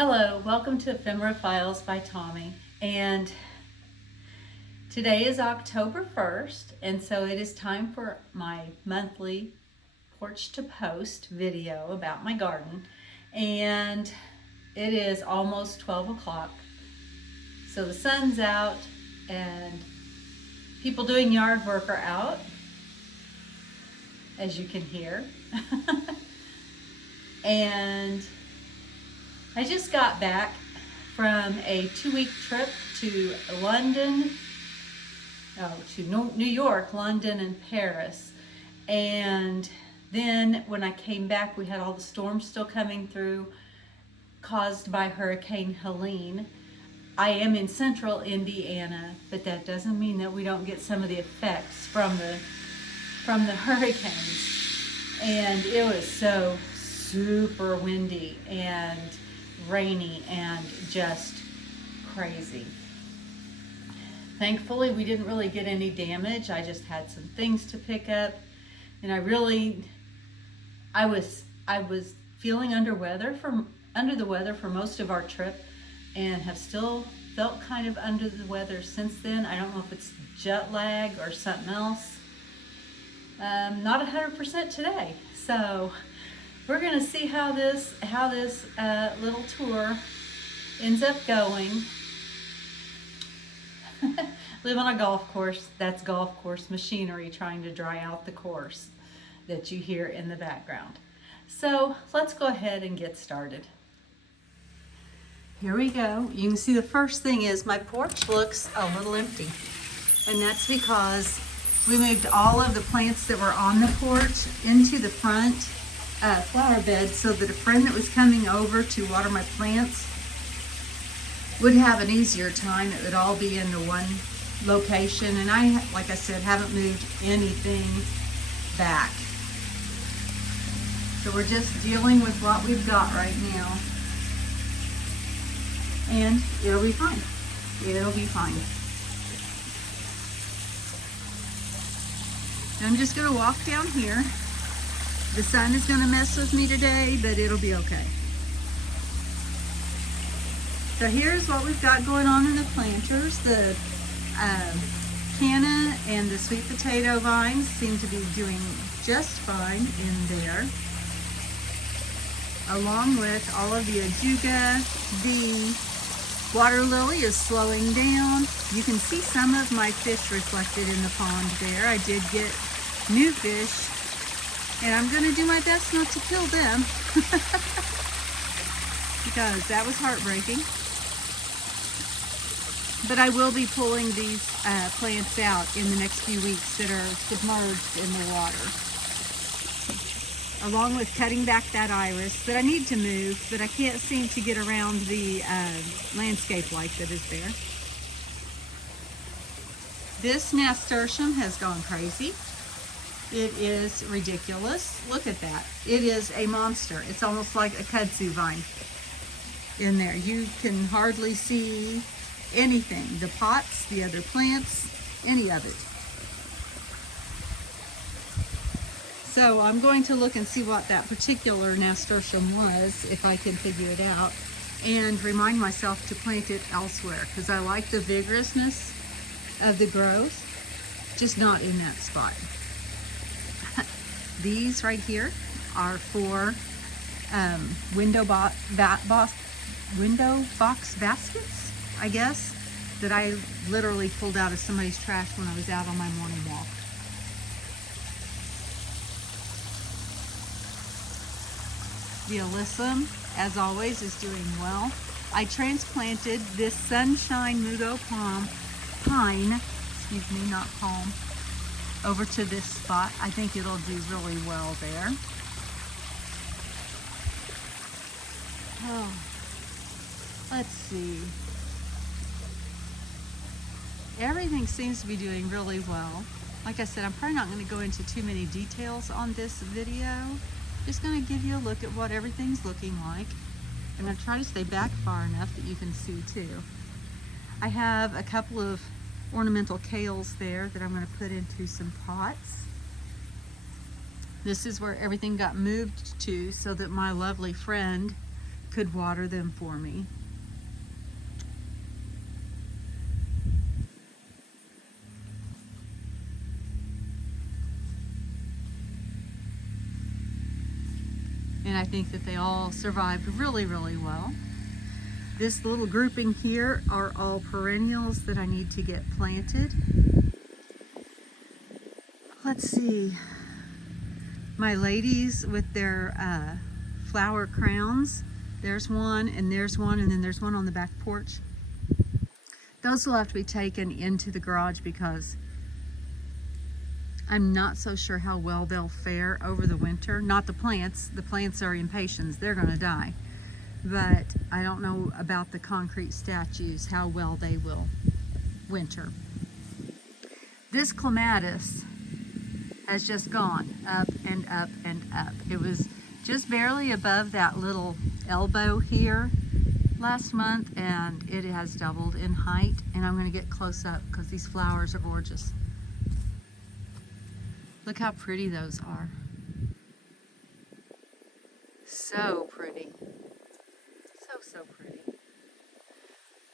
Hello, welcome to Ephemera Files by Tommy. And today is October 1st, and so it is time for my monthly Porch to Post video about my garden. And it is almost 12 o'clock. So the sun's out and people doing yard work are out, as you can hear. And I just got back from a 2-week trip to New York, London, and Paris. And then when I came back, we had all the storms still coming through caused by Hurricane Helene. I am in central Indiana, but that doesn't mean that we don't get some of the effects from the hurricanes. And it was so super windy and rainy and just crazy. Thankfully, we didn't really get any damage. I just had some things to pick up, and I was feeling under the weather for most of our trip, and have still felt kind of under the weather since then. I don't know if it's jet lag or something else. Not 100% today, so we're gonna see how this little tour ends up going. Live on a golf course. That's golf course machinery trying to dry out the course that you hear in the background. So let's go ahead and get started. Here we go. You can see the first thing is my porch looks a little empty, and that's because we moved all of the plants that were on the porch into the front flower bed, so that a friend that was coming over to water my plants would have an easier time. It would all be in the one location, and I, like I said, haven't moved anything back. So we're just dealing with what we've got right now, and it'll be fine. It'll be fine. I'm just going to walk down here. The sun is going to mess with me today, but it'll be okay. So here's what we've got going on in the planters. The canna and the sweet potato vines seem to be doing just fine in there, along with all of the ajuga. The water lily is slowing down. You can see some of my fish reflected in the pond there. I did get new fish, and I'm going to do my best not to kill them because that was heartbreaking. But I will be pulling these plants out in the next few weeks that are submerged in the water, along with cutting back that iris that I need to move, but I can't seem to get around the landscape light that is there. This nasturtium has gone crazy. It is ridiculous. Look at that. It is a monster. It's almost like a kudzu vine in there. You can hardly see anything. The pots, the other plants, any of it. So I'm going to look and see what that particular nasturtium was, if I can figure it out, and remind myself to plant it elsewhere, because I like the vigorousness of the growth, just not in that spot. These right here are for window box baskets, I guess, that I literally pulled out of somebody's trash when I was out on my morning walk. The alyssum, as always, is doing well. I transplanted this sunshine mugo pine, excuse me, not palm, over to this spot. I think it'll do really well there. Oh, let's see. Everything seems to be doing really well. Like I said, I'm probably not going to go into too many details on this video. Just going to give you a look at what everything's looking like. I'm going to try to stay back far enough that you can see too. I have a couple of ornamental kales there that I'm going to put into some pots. This is where everything got moved to so that my lovely friend could water them for me. And I think that they all survived really, really well. This little grouping here are all perennials that I need to get planted. Let's see. My ladies with their flower crowns. There's one, and then there's one on the back porch. Those will have to be taken into the garage because I'm not so sure how well they'll fare over the winter. Not the plants. The plants are impatiens. They're going to die. But I don't know about the concrete statues, how well they will winter. This clematis has just gone up and up and up. It was just barely above that little elbow here last month, and it has doubled in height. And I'm going to get close up because these flowers are gorgeous. Look how pretty those are. So pretty. So pretty.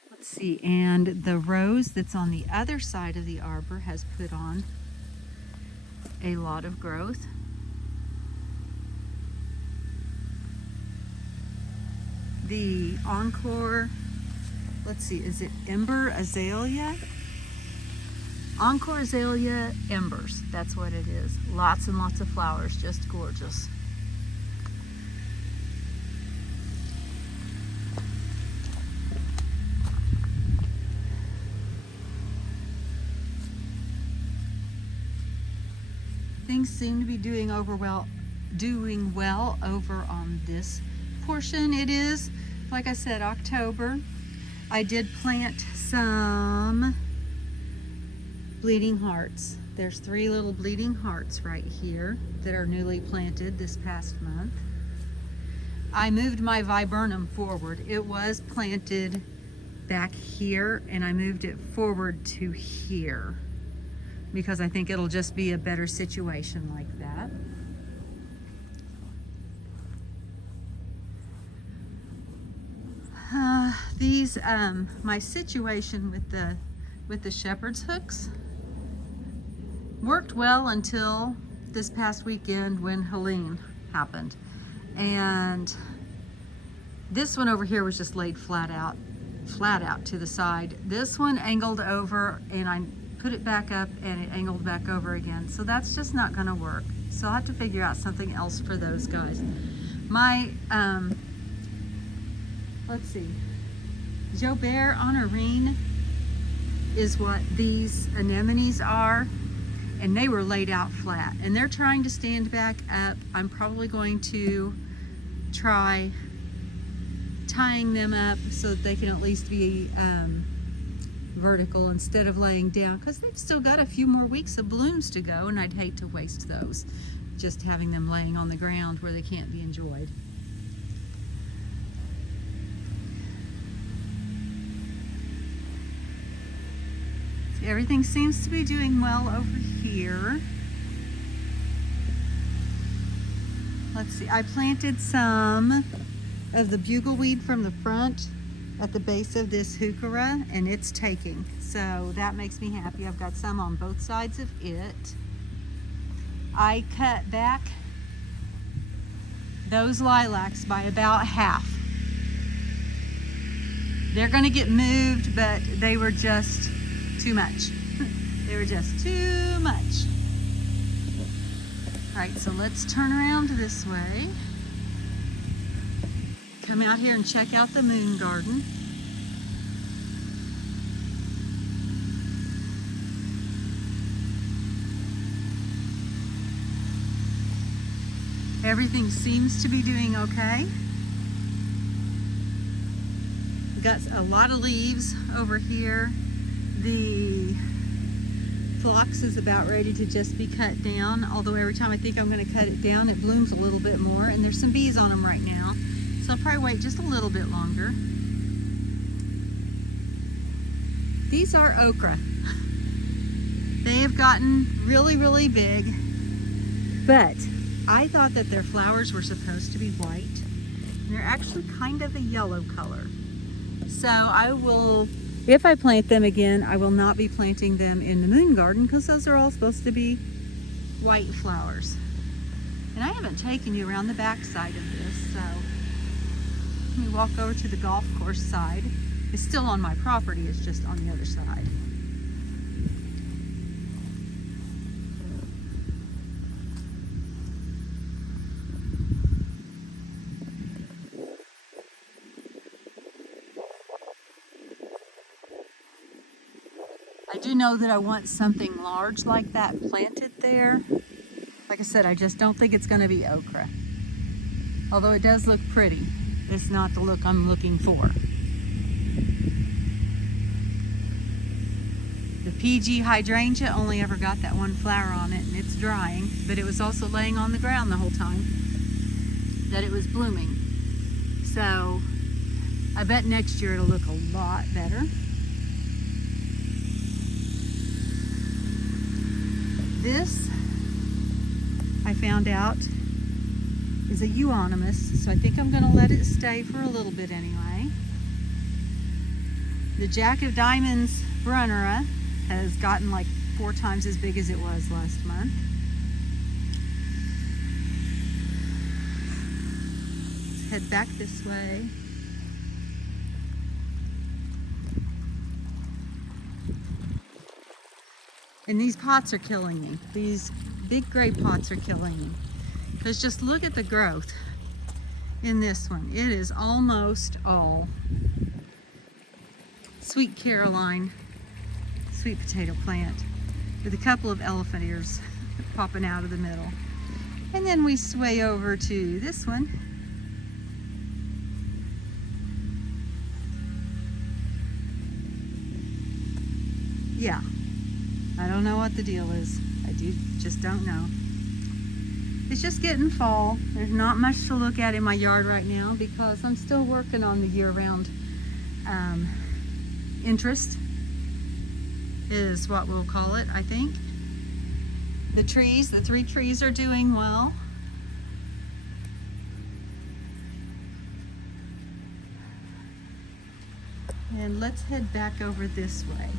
Let's see, and the rose that's on the other side of the arbor has put on a lot of growth. The Encore, let's see, is it Ember Azalea? Encore Azalea Embers, that's what it is. Lots and lots of flowers, just gorgeous. Things seem to be doing well over on this portion. It is, like I said, October. I did plant some bleeding hearts. There's 3 little bleeding hearts right here that are newly planted this past month. I moved my viburnum forward. It was planted back here, and I moved it forward to here, because I think it'll just be a better situation like that. These, my situation with the shepherd's hooks worked well until this past weekend when Helene happened. And this one over here was just laid flat out to the side. This one angled over, and I put it back up and it angled back over again. So that's just not gonna work. So I'll have to figure out something else for those guys. My, let's see, Jobert honorine is what these anemones are, and they were laid out flat. And they're trying to stand back up. I'm probably going to try tying them up so that they can at least be vertical instead of laying down, because they've still got a few more weeks of blooms to go, and I'd hate to waste those, just having them laying on the ground where they can't be enjoyed. So everything seems to be doing well over here. Let's see, I planted some of the bugleweed from the front at the base of this heuchera, and it's taking. So that makes me happy. I've got some on both sides of it. I cut back those lilacs by about half. They're gonna get moved, but they were just too much. They were just too much. All right, so let's turn around this way. Come out here and check out the moon garden. Everything seems to be doing okay. We've got a lot of leaves over here. The phlox is about ready to just be cut down, although every time I think I'm going to cut it down, it blooms a little bit more, and there's some bees on them right now. So I'll probably wait just a little bit longer. These are okra. They have gotten really, really big, but I thought that their flowers were supposed to be white, They're actually kind of a yellow color. So I will, if I plant them again, I will not be planting them in the moon garden because those are all supposed to be white flowers. And I haven't taken you around the back side of this, so let me walk over to the golf course side. It's still on my property, it's just on the other side. I do know that I want something large like that planted there. Like I said, I just don't think it's going to be okra. Although it does look pretty, it's not the look I'm looking for. The PG hydrangea only ever got that one flower on it, and it's drying, but it was also laying on the ground the whole time that it was blooming. So I bet next year it'll look a lot better. This, I found out, is a euonymus, so I think I'm going to let it stay for a little bit anyway. The Jack of Diamonds Brunnera has gotten like 4 times as big as it was last month. Let's head back this way. And these pots are killing me. These big gray pots are killing me. Because just look at the growth in this one. It is almost all Sweet Caroline sweet potato plant with a couple of elephant ears popping out of the middle. And then we sway over to this one. Yeah. I don't know what the deal is. Just don't know. It's just getting fall. There's not much to look at in my yard right now because I'm still working on the year-round interest is what we'll call it, I think. The 3 trees are doing well. And let's head back over this way.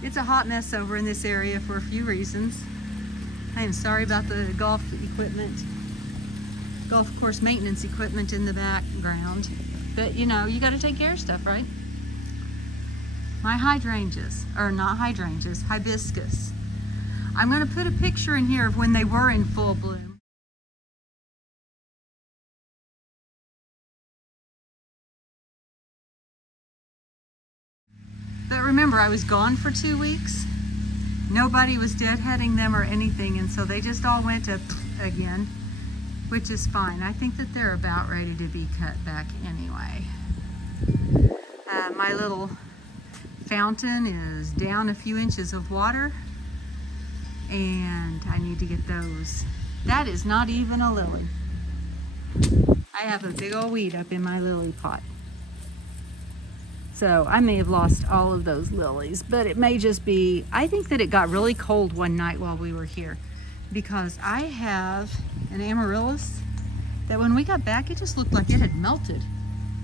It's a hot mess over in this area for a few reasons. I am sorry about the golf course maintenance equipment in the background. But you know, you got to take care of stuff, right? My hydrangeas, or not hydrangeas, hibiscus. I'm going to put a picture in here of when they were in full bloom. But remember, I was gone for 2 weeks. Nobody was deadheading them or anything, and so they just all went to again, which is fine. I think that they're about ready to be cut back anyway. My little fountain is down a few inches of water, and I need to get those. That is not even a lily. I have a big old weed up in my lily pot. So I may have lost all of those lilies, but it may just be, I think that it got really cold one night while we were here because I have an amaryllis that when we got back, it just looked like it had melted.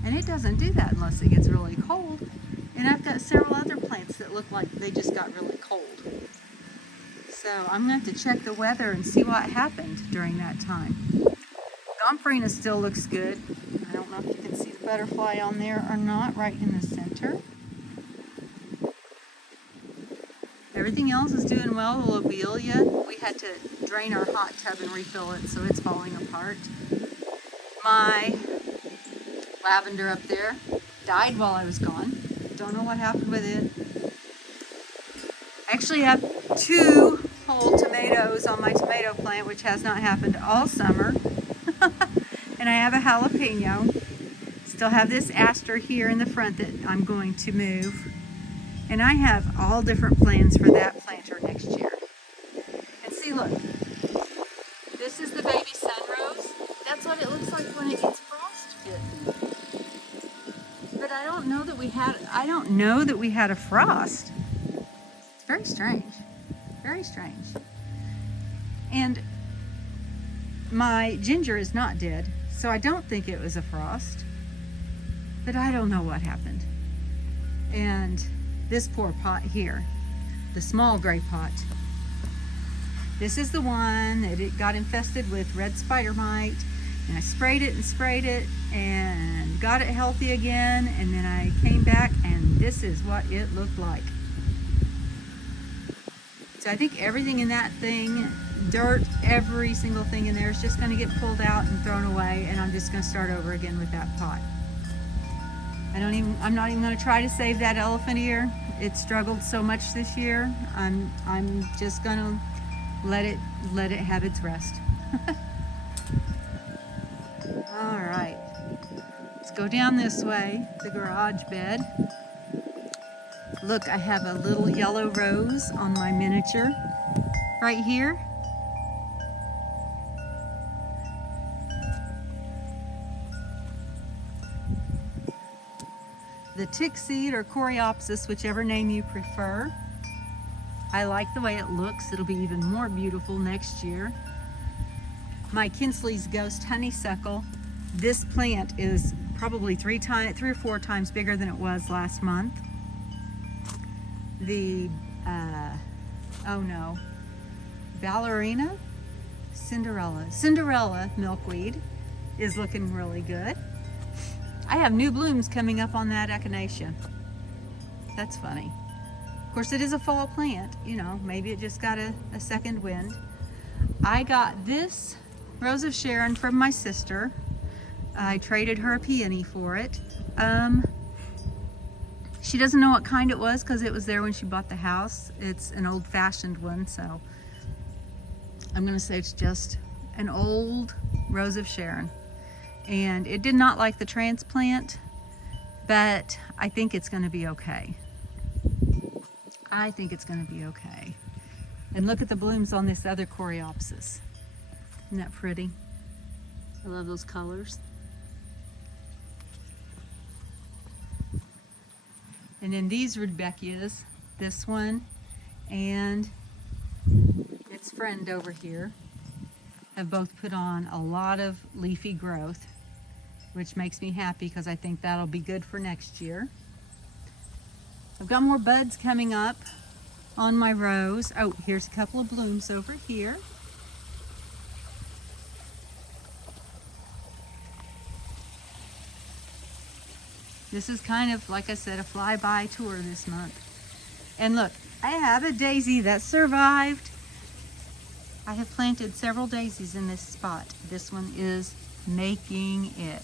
And it doesn't do that unless it gets really cold. And I've got several other plants that look like they just got really cold. So I'm going to have to check the weather and see what happened during that time. Gomphrena still looks good. I don't know if you can see the butterfly on there or not, right in the center. Everything else is doing well. The lobelia, we had to drain our hot tub and refill it, so it's falling apart. My lavender up there died while I was gone. Don't know what happened with it. I actually have 2 whole tomatoes on my tomato plant, which has not happened all summer. And I have a jalapeno. Still have this aster here in the front that I'm going to move. And I have all different plans for that planter next year. And see, look. This is the baby sunrose. That's what it looks like when it gets frostbitten. But I don't know that we had a frost. It's very strange. Very strange. And my ginger is not dead, so I don't think it was a frost, but I don't know what happened. And this poor pot here, the small gray pot, this is the one that it got infested with red spider mite, and I sprayed it and got it healthy again, and then I came back and this is what it looked like. So I think everything in that thing, dirt, every single thing in there is just going to get pulled out and thrown away, and I'm just going to start over again with that pot. I'm not even going to try to save that elephant ear. It struggled so much this year. I'm just going to let it have its rest. All right, let's go down this way, the garage bed. Look, I have a little yellow rose on my miniature right here. The tick seed or coreopsis, whichever name you prefer. I like the way it looks. It'll be even more beautiful next year. My Kinsley's Ghost honeysuckle. This plant is probably 3 or 4 times bigger than it was last month. The, ballerina? Cinderella milkweed is looking really good. I have new blooms coming up on that echinacea. That's funny. Of course, it is a fall plant, you know, maybe it just got a second wind. I got this Rose of Sharon from my sister. I traded her a peony for it. She doesn't know what kind it was because it was there when she bought the house. It's an old-fashioned one, so I'm gonna say it's just an old Rose of Sharon. And it did not like the transplant, but I think it's gonna be okay. I think it's gonna be okay. And look at the blooms on this other coreopsis. Isn't that pretty? I love those colors. And then these rudbeckias, this one and its friend over here, have both put on a lot of leafy growth, which makes me happy because I think that'll be good for next year. I've got more buds coming up on my rose. Oh, here's a couple of blooms over here. This is kind of, like I said, a flyby tour this month. And look, I have a daisy that survived. I have planted several daisies in this spot. This one is making it.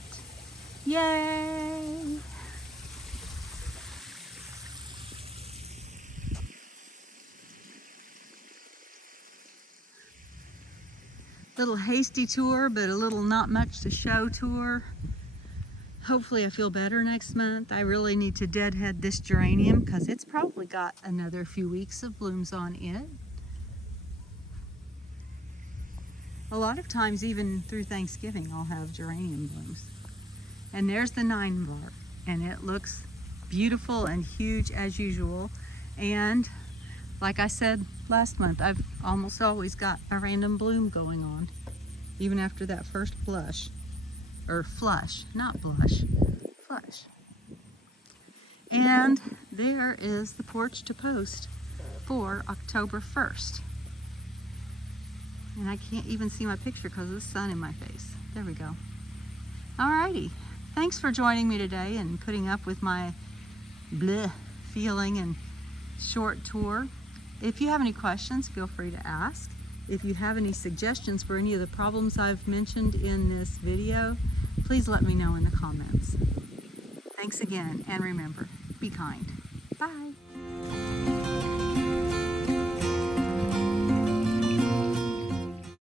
Yay! Little hasty tour, but a little not much to show tour. Hopefully I feel better next month. I really need to deadhead this geranium because it's probably got another few weeks of blooms on it. A lot of times, even through Thanksgiving, I'll have geranium blooms. And there's the 9-bar, and it looks beautiful and huge as usual. And like I said last month, I've almost always got a random bloom going on, even after that first blush. Or flush, not blush, flush. And there is the porch to post for October 1st. And I can't even see my picture because of the sun in my face. There we go. Alrighty, thanks for joining me today and putting up with my bleh feeling and short tour. If you have any questions, feel free to ask. If you have any suggestions for any of the problems I've mentioned in this video, please let me know in the comments. Thanks again, and remember, be kind. Bye.